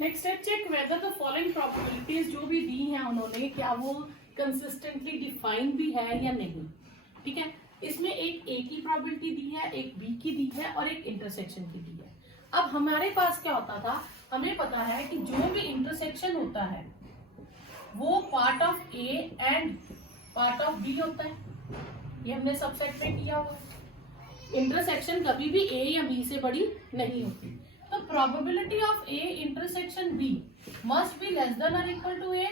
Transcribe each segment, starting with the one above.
Next है check whether the following probabilities जो भी दी हैं उन्होंने, क्या वो कंसिस्टेंटली डिफाइन भी है या नहीं। ठीक है, इसमें एक ए की प्रोबेबिलिटी दी है, एक बी की दी है और एक इंटरसेक्शन की दी है। अब हमारे पास क्या होता था, हमें पता है कि जो भी इंटरसेक्शन होता है वो part of A and part of B होता है। ये हमने सबसेट में किया हुआ है। इंटरसेक्शन कभी भी ए या बी से बड़ी नहीं होती। तो probability of A intersection B must be less than और equal to A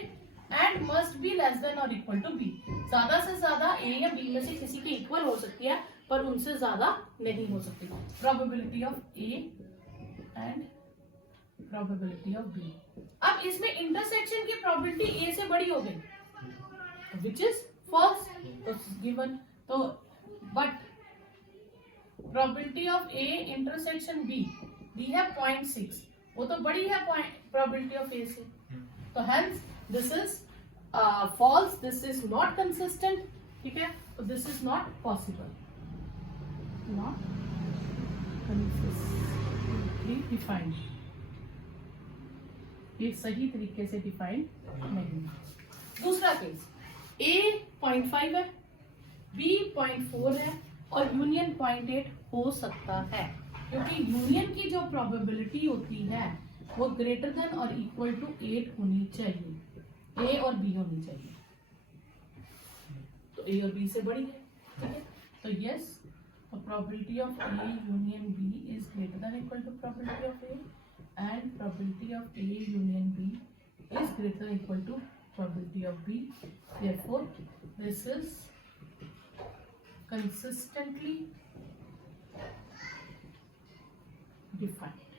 and must be less than और इक्वल टू बी। ज्यादा से ज्यादा ए या बी में से किसी के इक्वल हो सकती है, पर उनसे ज्यादा नहीं हो सकती। Probability of A and probability of B. अब इसमें इंटरसेक्शन की प्रोबेबिलिटी ए से बड़ी हो गई, विच इज फॉल्स, तो गिवन। तो but probability of A intersection be the है 0.6, वो तो बड़ी है प्रोबेबिलिटी ऑफ ए से, तो hence this is false, this is not consistent. ठीक है, तो this is not possible, not consistently defined, ये सही तरीके से डिफाइंड नहीं। दूसरा केस, ए 0.5 है, बी 0.4 है और यूनियन 0.8 हो सकता है, क्योंकि यूनियन की जो प्रोबेबिलिटी होती है वो ग्रेटर देन और इक्वल टू 8 होनी चाहिए, ए और बी होनी चाहिए, तो ए और बी से बड़ी है। ठीक है, तो yes, probability of A union B is greater than equal to probability of A and probability of A union B is greater than equal to probability of B. Therefore, this is consistently defined.